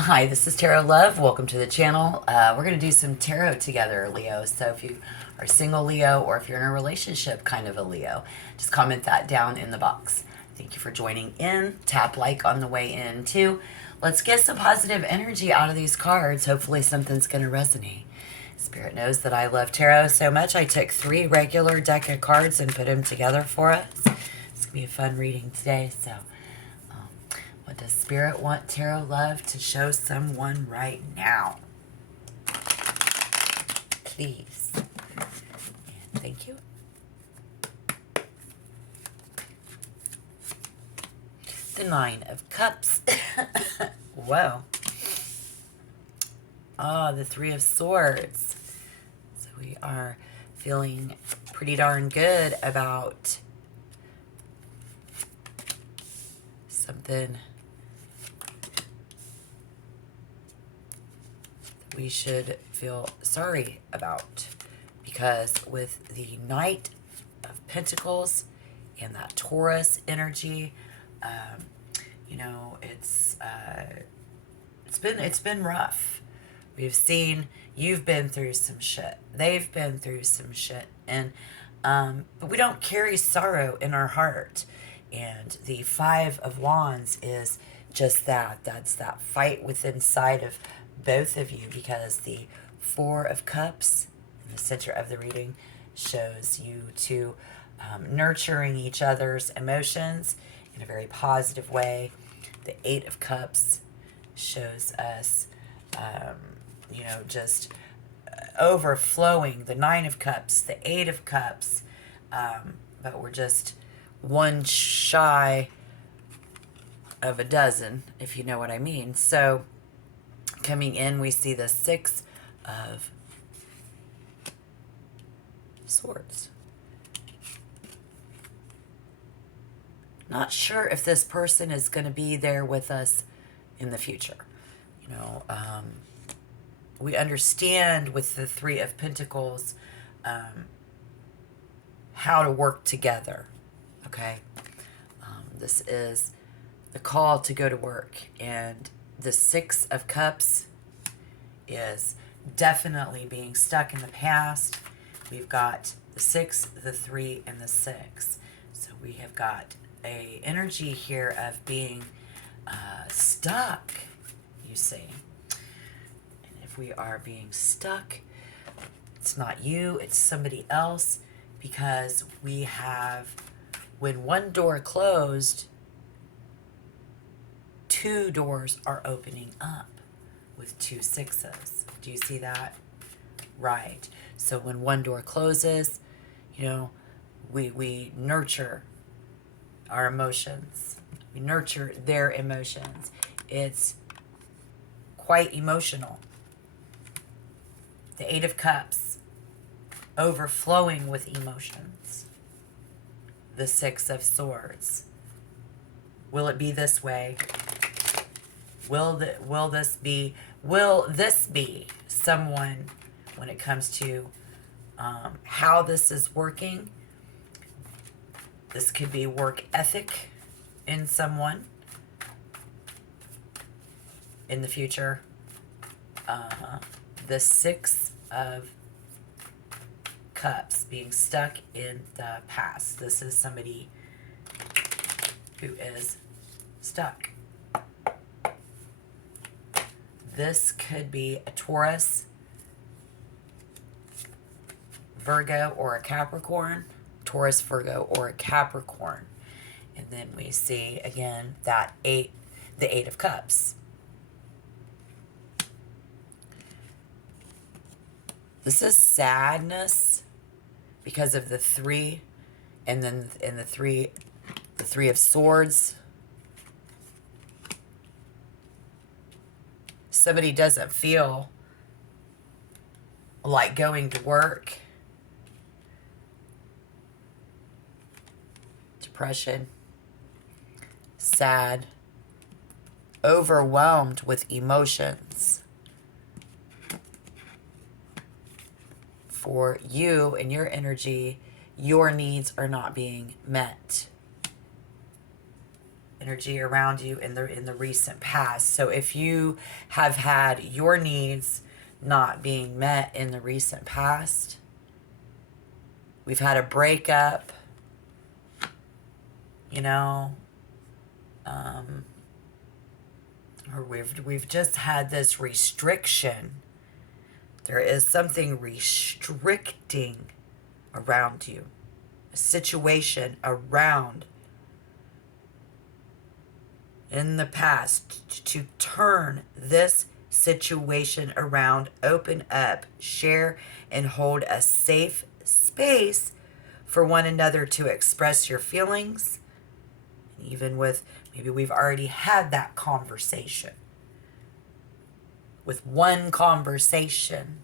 Hi, this is Tarot Love. Welcome to the channel. We're going to do some tarot together, Leo. So if you are single Leo or if you're in a relationship kind of a Leo, just comment that down in the box. Thank you for joining in. Tap like on the way in too. Let's get some positive energy out of these cards. Hopefully something's going to resonate. Spirit knows that I love tarot so much. I took 3 regular deck of cards and put them together for us. It's going to be a fun reading today. So what does Spirit want Tarot Love to show someone right now? Please. And thank you. The 9 of Cups. Whoa. Oh, the 3 of Swords. So we are feeling pretty darn good about something we should feel sorry about, because with the Knight of Pentacles and that Taurus energy, you know, it's been rough. We've seen you've been through some shit. They've been through some shit, and but we don't carry sorrow in our heart. And the 5 of Wands is just that. That's that fight within inside of both of you, because the 4 of Cups in the center of the reading shows you two nurturing each other's emotions in a very positive way. The 8 of Cups shows us, you know, just overflowing. The 9 of Cups, the 8 of Cups, but we're just one shy of a dozen, if you know what I mean. So coming in, we see the 6 of Swords. Not sure if this person is going to be there with us in the future. You know, we understand with the 3 of Pentacles how to work together. Okay, this is the call to go to work, and the 6 of Cups is definitely being stuck in the past. We've got the 6, the 3, and the 6. So we have got a energy here of being stuck, you see. And if we are being stuck, it's not you, it's somebody else, because we have, when one door closed, 2 doors are opening up with 2 6s. Do you see that? Right. So when one door closes, you know, we nurture our emotions. We nurture their emotions. It's quite emotional. The 8 of Cups, overflowing with emotions. The 6 of Swords. Will it be this way? Will this be someone, when it comes to how this is working? This could be work ethic in someone in the future. The 6 of Cups being stuck in the past. This is somebody who is stuck. This could be a Taurus, Virgo, or a Capricorn. Taurus, Virgo, or a Capricorn. And then we see again that the 8 of Cups. This is sadness because of the 3, and then in the 3 of Swords. Somebody doesn't feel like going to work. Depression. Sad. Overwhelmed with emotions. For you and your energy, your needs are not being met. energy around you in the recent past. So if you have had your needs not being met in the recent past, we've had a breakup, you know, or we've just had this restriction. There is something restricting around you, a situation around in the past to turn this situation around, open up, share, and hold a safe space for one another to express your feelings. Even with, maybe we've already had that conversation. With one conversation.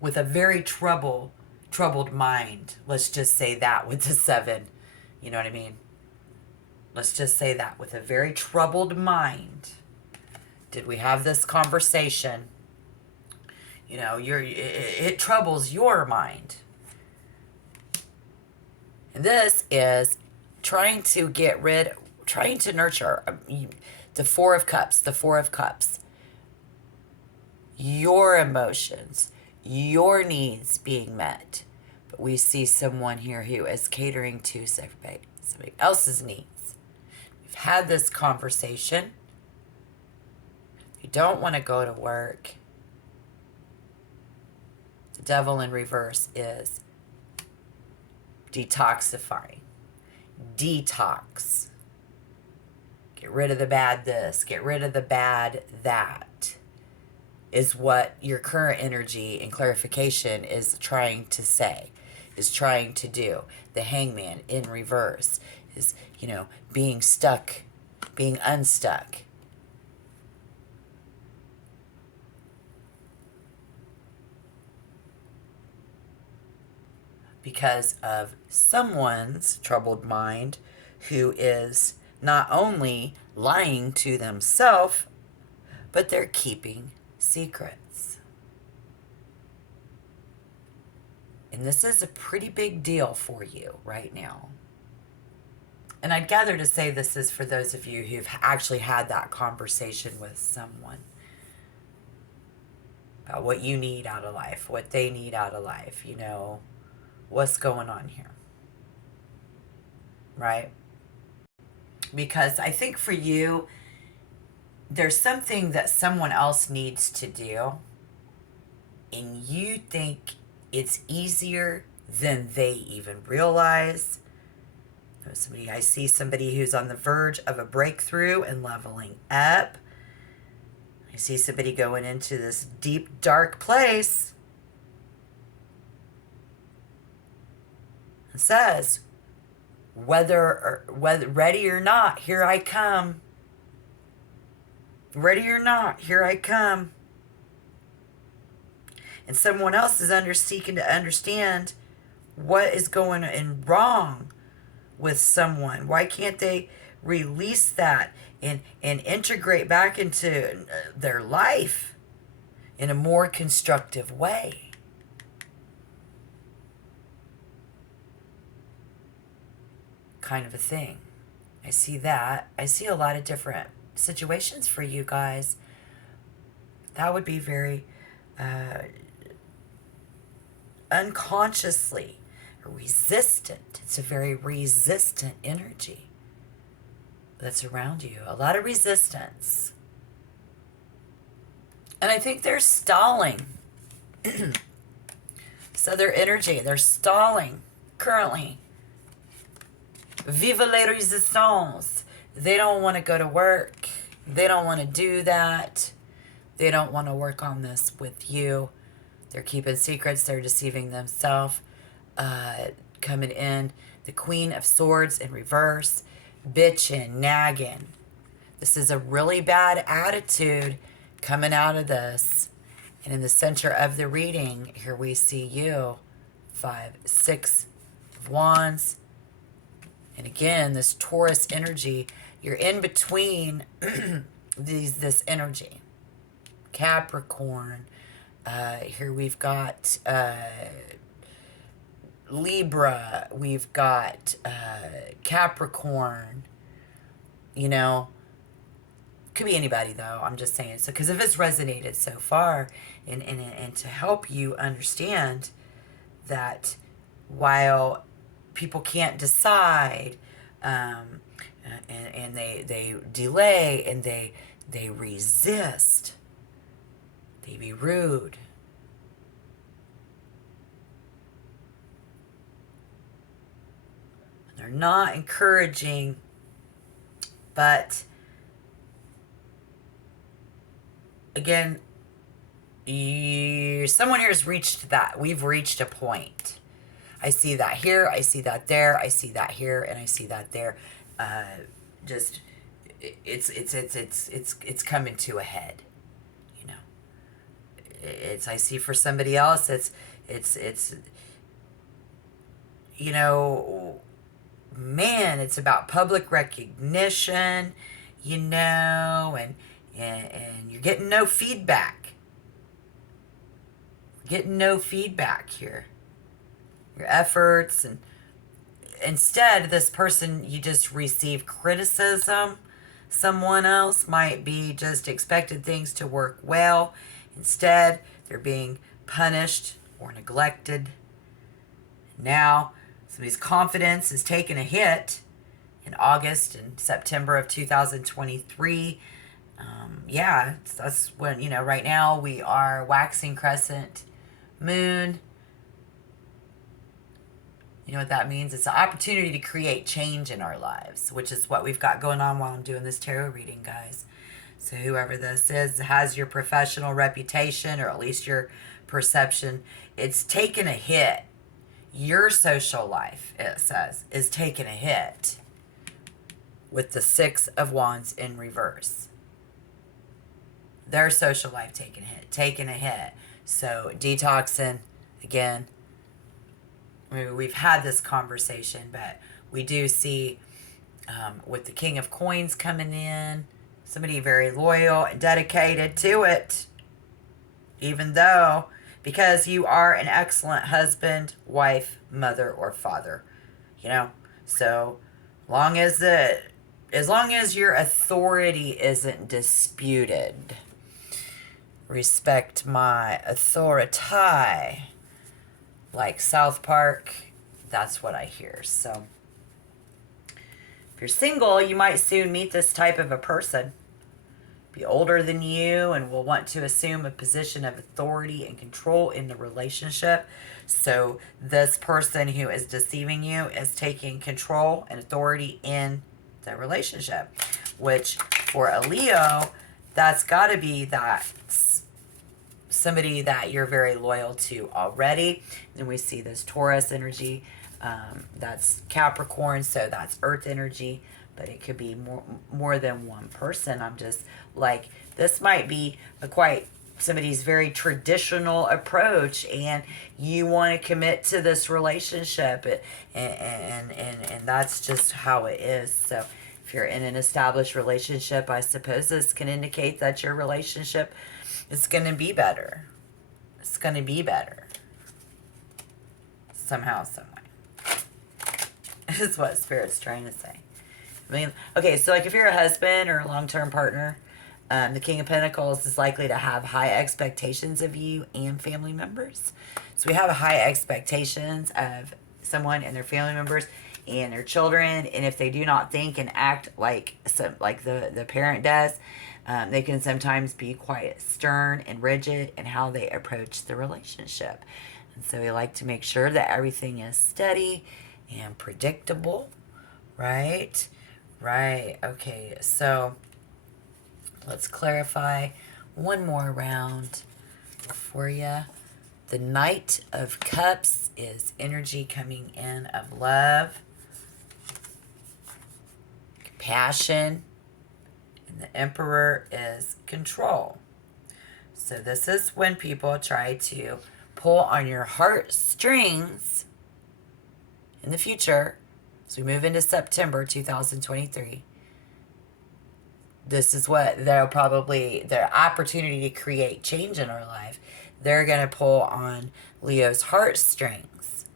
With a very troubled mind. Let's just say that with the 7. You know what I mean? Let's just say that. With a very troubled mind. Did we have this conversation? You know, it troubles your mind. And this is trying to nurture the 4 of Cups, the 4 of Cups. Your emotions, your needs being met. But we see someone here who is catering to somebody else's needs. We've had this conversation. You don't want to go to work. The Devil in reverse is detoxifying. Detox. Get rid of the bad this. Get rid of the bad that. Is what your current energy and clarification is trying to say. Is trying to do. The Hangman in reverse is, you know, being stuck. Being unstuck. Because of someone's troubled mind who is not only lying to themselves, but they're keeping secrets. And this is a pretty big deal for you right now. And I'd gather to say this is for those of you who've actually had that conversation with someone about what you need out of life, what they need out of life, you know. What's going on here? Right? Because I think for you, there's something that someone else needs to do, and you think it's easier than they even realize. I see somebody who's on the verge of a breakthrough and leveling up. I see somebody going into this deep, dark place. Says, whether ready or not, here I come. Ready or not, here I come. And someone else is seeking to understand what is going on wrong with someone. Why can't they release that and integrate back into their life in a more constructive way? Kind of a thing. I see that. I see a lot of different situations for you guys. That would be very unconsciously resistant. It's a very resistant energy that's around you. A lot of resistance. And I think they're stalling. So their energy, they're stalling currently. Vive la resistance. They don't want to go to work. They don't want to do that. They don't want to work on this with you. They're keeping secrets. They're deceiving themselves. Coming in. The Queen of Swords in reverse. Bitching, nagging. This is a really bad attitude coming out of this. And in the center of the reading, here we see you. 5, 6 of Wands. And again, this Taurus energy, you're in between this energy. Capricorn. Here we've got Libra. We've got Capricorn. You know, could be anybody though. I'm just saying. So, because if it's resonated so far, and to help you understand that while people can't decide, and they delay and they resist, they be rude. They're not encouraging, but again, someone here has reached that. We've reached a point. I see that here, I see that there, I see that here, and I see that there. Just it's coming to a head. You know, I see for somebody else. It's you know, man, it's about public recognition. You know, and you're getting no feedback. Getting no feedback here. Your efforts, and instead this person, you just receive criticism. Someone else might be just expected things to work well. Instead, they're being punished or neglected. Now, somebody's confidence is taking a hit in August and September of 2023. Yeah, that's when, you know, right now we are waxing crescent moon. You know what that means? It's an opportunity to create change in our lives, which is what we've got going on while I'm doing this tarot reading, guys. So whoever this is has your professional reputation, or at least your perception. It's taken a hit. Your social life, it says, is taking a hit with the Six of Wands in reverse. Their social life taking a hit. So detoxing, again, we've had this conversation, but we do see with the King of Coins coming in, somebody very loyal and dedicated to it, even though, because you are an excellent husband, wife, mother, or father, you know. So long as your authority isn't disputed, respect my authority. Like South Park, that's what I hear. So if you're single, you might soon meet this type of a person. Be older than you and will want to assume a position of authority and control in the relationship. So this person who is deceiving you is taking control and authority in the relationship, which for a Leo, that's got to be that somebody that you're very loyal to already. And we see this Taurus energy, that's Capricorn, so that's earth energy, but it could be more than one person. I'm just like, this might be somebody's very traditional approach, and you want to commit to this relationship, and that's just how it is. So if you're in an established relationship, I suppose this can indicate that your relationship, it's going to be better. It's going to be better. Somehow, some way. Is what Spirit's trying to say. I mean, okay, so like if you're a husband or a long-term partner, the King of Pentacles is likely to have high expectations of you and family members. So we have high expectations of someone and their family members and their children. And if they do not think and act like the parent does, they can sometimes be quite stern and rigid in how they approach the relationship. And so we like to make sure that everything is steady and predictable, right? Right. Okay, so let's clarify one more round for you. The Knight of Cups is energy coming in of love, compassion, and the Emperor is control. So this is when people try to pull on your heartstrings in the future, as we move into September 2023. this is what they'll probably, their opportunity to create change in our life. They're going to pull on Leo's heartstrings.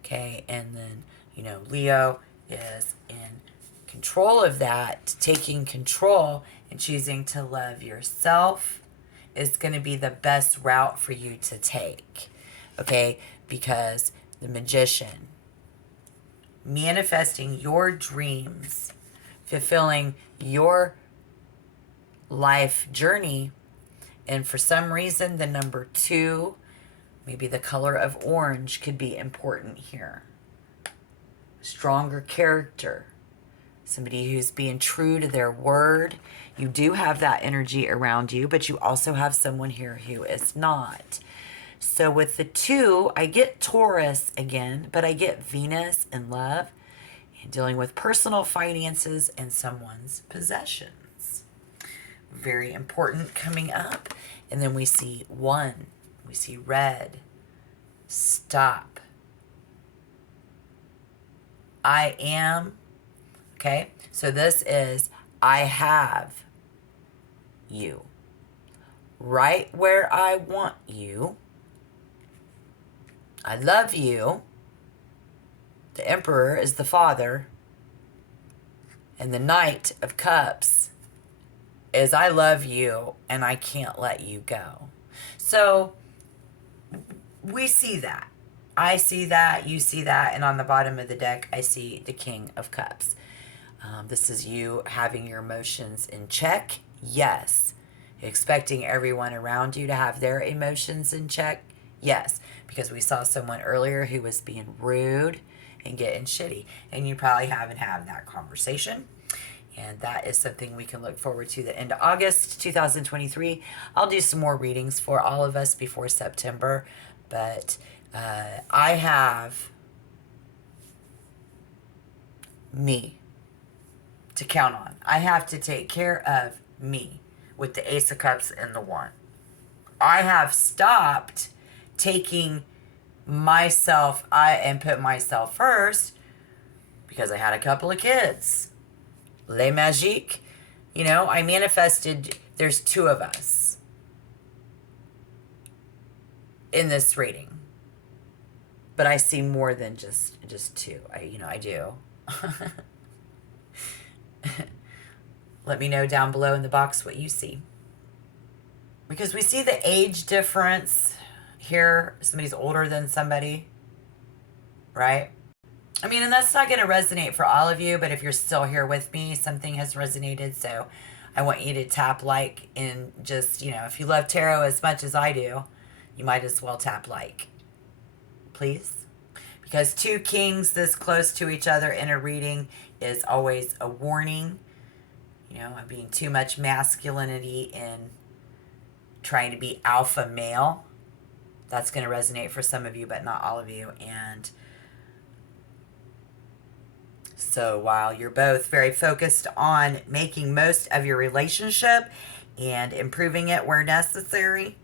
Okay. And then, Leo is in control of that, taking control and choosing to love yourself is going to be the best route for you to take. Okay. Because the Magician, manifesting your dreams, fulfilling your life journey. And for some reason, the number 2, maybe the color of orange, could be important here. Stronger character. Somebody who's being true to their word. You do have that energy around you, but you also have someone here who is not. So with the 2, I get Taurus again, but I get Venus and love and dealing with personal finances and someone's possessions. Very important coming up. And then we see 1. We see red. Stop. I am. Okay. So this is I have you. Right where I want you. I love you. The Emperor is the Father. And the Knight of Cups is I love you and I can't let you go. So we see that. I see that. You see that. And on the bottom of the deck, I see the King of Cups. This is you having your emotions in check. Yes. Expecting everyone around you to have their emotions in check. Yes. Because we saw someone earlier who was being rude and getting shitty. And you probably haven't had that conversation. And that is something we can look forward to the end of August 2023. I'll do some more readings for all of us before September. But I have me to count on. I have to take care of me with the Ace of Cups and the 1. I have stopped taking myself and put myself first because I had a couple of kids. Les Magiques, I manifested, there's 2 of us in this reading. But I see more than just 2. I do. Let me know down below in the box what you see. Because we see the age difference here. Somebody's older than somebody, right? And that's not going to resonate for all of you, but if you're still here with me, something has resonated. So I want you to tap like and just, if you love tarot as much as I do, you might as well tap like. Please. Because 2 kings this close to each other in a reading is always a warning. Being too much masculinity and trying to be alpha male. That's going to resonate for some of you, but not all of you. And so while you're both very focused on making most of your relationship and improving it where necessary,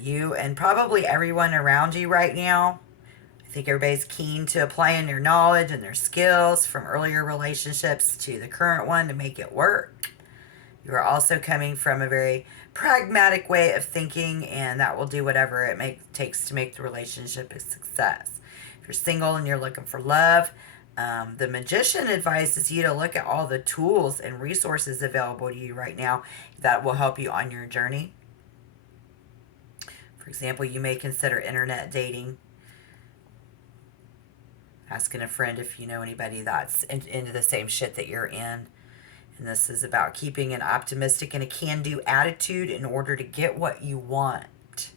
you and probably everyone around you right now, I think everybody's keen to applying their knowledge and their skills from earlier relationships to the current one to make it work. You are also coming from a very pragmatic way of thinking, and that will do whatever it takes to make the relationship a success. If you're single and you're looking for love, the Magician advises you to look at all the tools and resources available to you right now that will help you on your journey. For example, you may consider internet dating. Asking a friend if you know anybody that's into the same shit that you're in. And this is about keeping an optimistic and a can-do attitude in order to get what you want.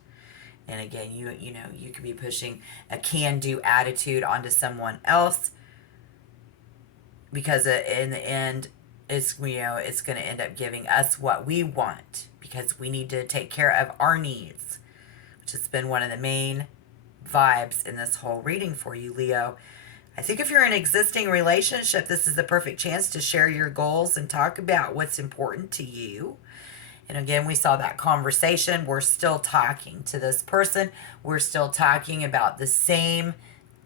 And again, you could be pushing a can-do attitude onto someone else because in the end, it's going to end up giving us what we want because we need to take care of our needs, which has been one of the main vibes in this whole reading for you, Leo. I think if you're in an existing relationship, this is the perfect chance to share your goals and talk about what's important to you. And again, we saw that conversation. We're still talking to this person. We're still talking about the same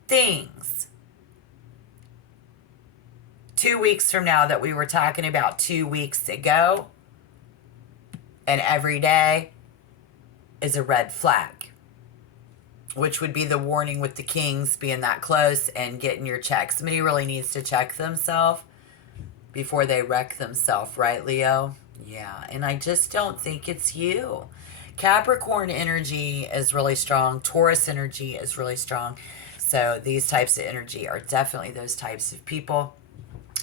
things 2 weeks from now that we were talking about 2 weeks ago, and every day is a red flag, which would be the warning with the kings being that close and getting your check. Somebody really needs to check themselves before they wreck themselves, right, Leo? Yeah, and I just don't think it's you. Capricorn energy is really strong. Taurus energy is really strong. So these types of energy are definitely those types of people,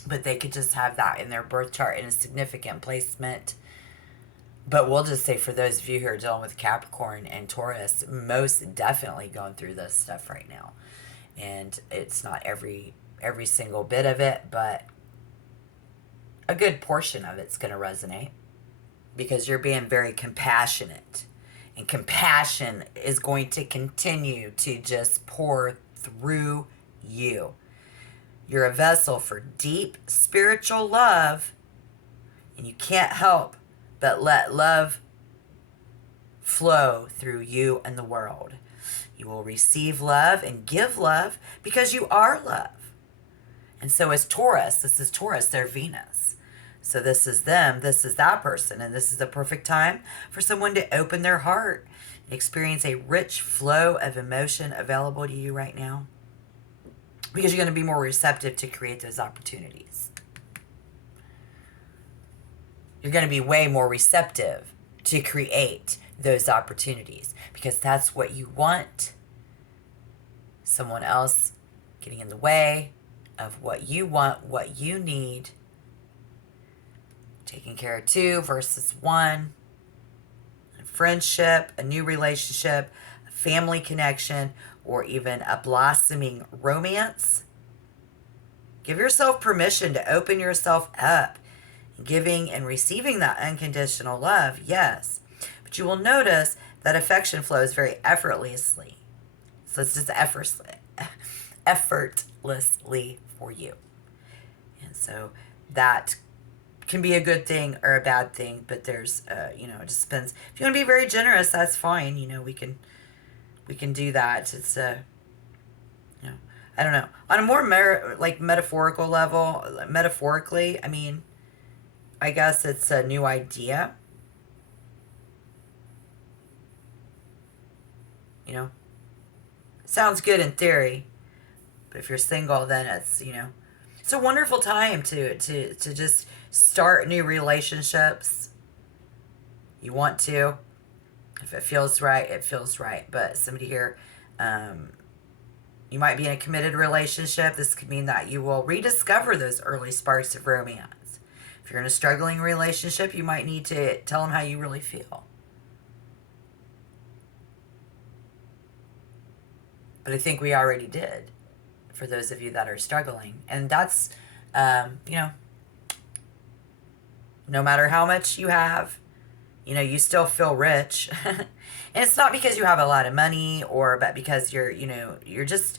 but they could just have that in their birth chart in a significant placement. But we'll just say for those of you who are dealing with Capricorn and Taurus, most definitely going through this stuff right now. And it's not every single bit of it, but a good portion of it's going to resonate because you're being very compassionate. And compassion is going to continue to just pour through you. You're a vessel for deep spiritual love, and you can't help but let love flow through you and the world. You will receive love and give love because you are love. And so is Taurus. This is Taurus, they're Venus. So this is them, this is that person, and this is the perfect time for someone to open their heart and experience a rich flow of emotion available to you right now, because you're going to be more receptive to create those opportunities. You're going to be way more receptive to create those opportunities because that's what you want. Someone else getting in the way of what you want, what you need. Taking care of 2 versus 1. A friendship, a new relationship, a family connection, or even a blossoming romance. Give yourself permission to open yourself up. Giving and receiving that unconditional love, yes. But you will notice that affection flows very effortlessly. So it's just effortlessly for you. And so that can be a good thing or a bad thing, but there's, it just depends. If you want to be very generous, that's fine. We can do that. It's, I don't know. On a more metaphorical level, metaphorically, I guess it's a new idea. Sounds good in theory, but if you're single, then it's a wonderful time to just start new relationships. You want to. If it feels right, it feels right. But somebody here, you might be in a committed relationship. This could mean that you will rediscover those early sparks of romance. If you're in a struggling relationship, you might need to tell them how you really feel. But I think we already did for those of you that are struggling. And that's, no matter how much you have, you still feel rich. And it's not because you have a lot of money but because you're just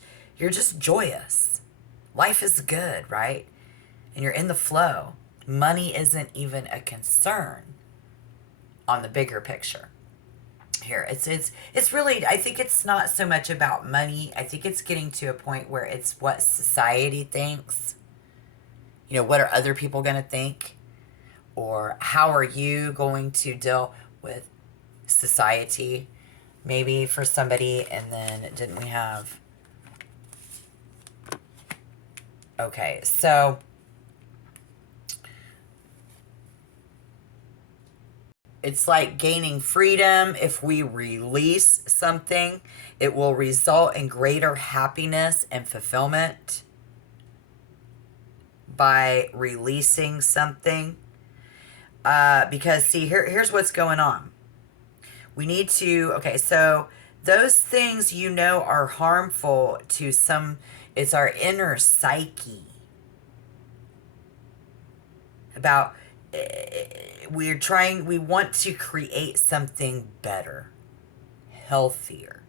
joyous. Life is good, right? And you're in the flow. Money isn't even a concern on the bigger picture. Here, it's really, I think it's not so much about money. I think it's getting to a point where it's what society thinks. What are other people going to think? Or how are you going to deal with society? Maybe for somebody, and then didn't we have... Okay, so... It's like gaining freedom. If we release something, it will result in greater happiness and fulfillment by releasing something. Because, see, here's what's going on. We need to, so those things are harmful to some, it's our inner psyche. About... we want to create something better, healthier.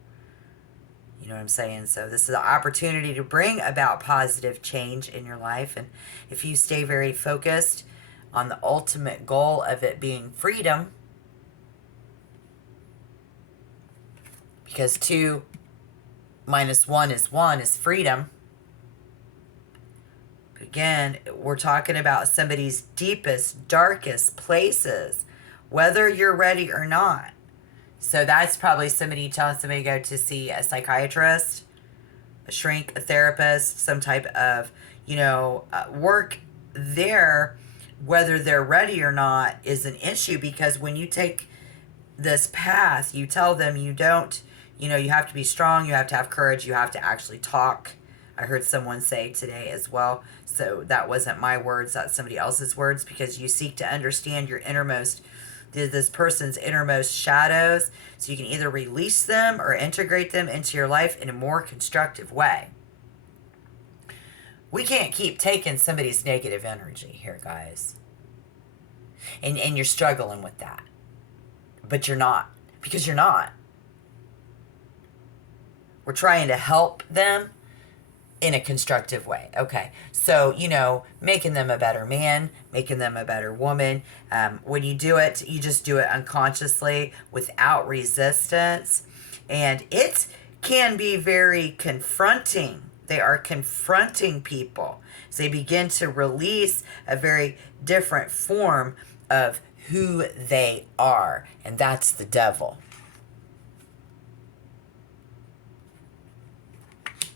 You know what I'm saying? So this is an opportunity to bring about positive change in your life. And if you stay very focused on the ultimate goal of it being freedom, because 2 minus 1 is 1 is freedom. again, we're talking about somebody's deepest, darkest places, whether you're ready or not. So that's probably somebody telling somebody to go to see a psychiatrist, a shrink, a therapist, some type of, work there. Whether they're ready or not is an issue, because when you take this path, you tell them you don't, you have to be strong, you have to have courage, you have to actually talk. I heard someone say today as well. So that wasn't my words, that's somebody else's words, because you seek to understand your innermost, this person's innermost shadows, so you can either release them or integrate them into your life in a more constructive way. We can't keep taking somebody's negative energy here, guys. And you're struggling with that. But you're not. Because you're not. We're trying to help them in a constructive way. Okay. So, making them a better man, making them a better woman. When you do it, you just do it unconsciously without resistance. And it can be very confronting. They are confronting people. So they begin to release a very different form of who they are. And that's the devil.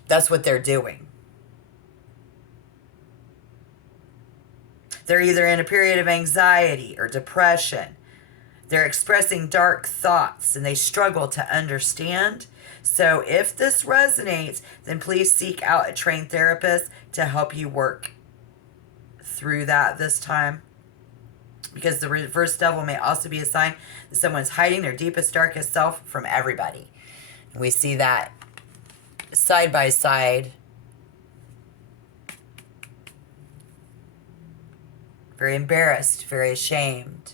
That's what they're doing. They're either in a period of anxiety or depression. They're expressing dark thoughts and they struggle to understand. So if this resonates, then please seek out a trained therapist to help you work through that this time. Because the reverse devil may also be a sign that someone's hiding their deepest, darkest self from everybody. And we see that side by side. Very embarrassed, very ashamed.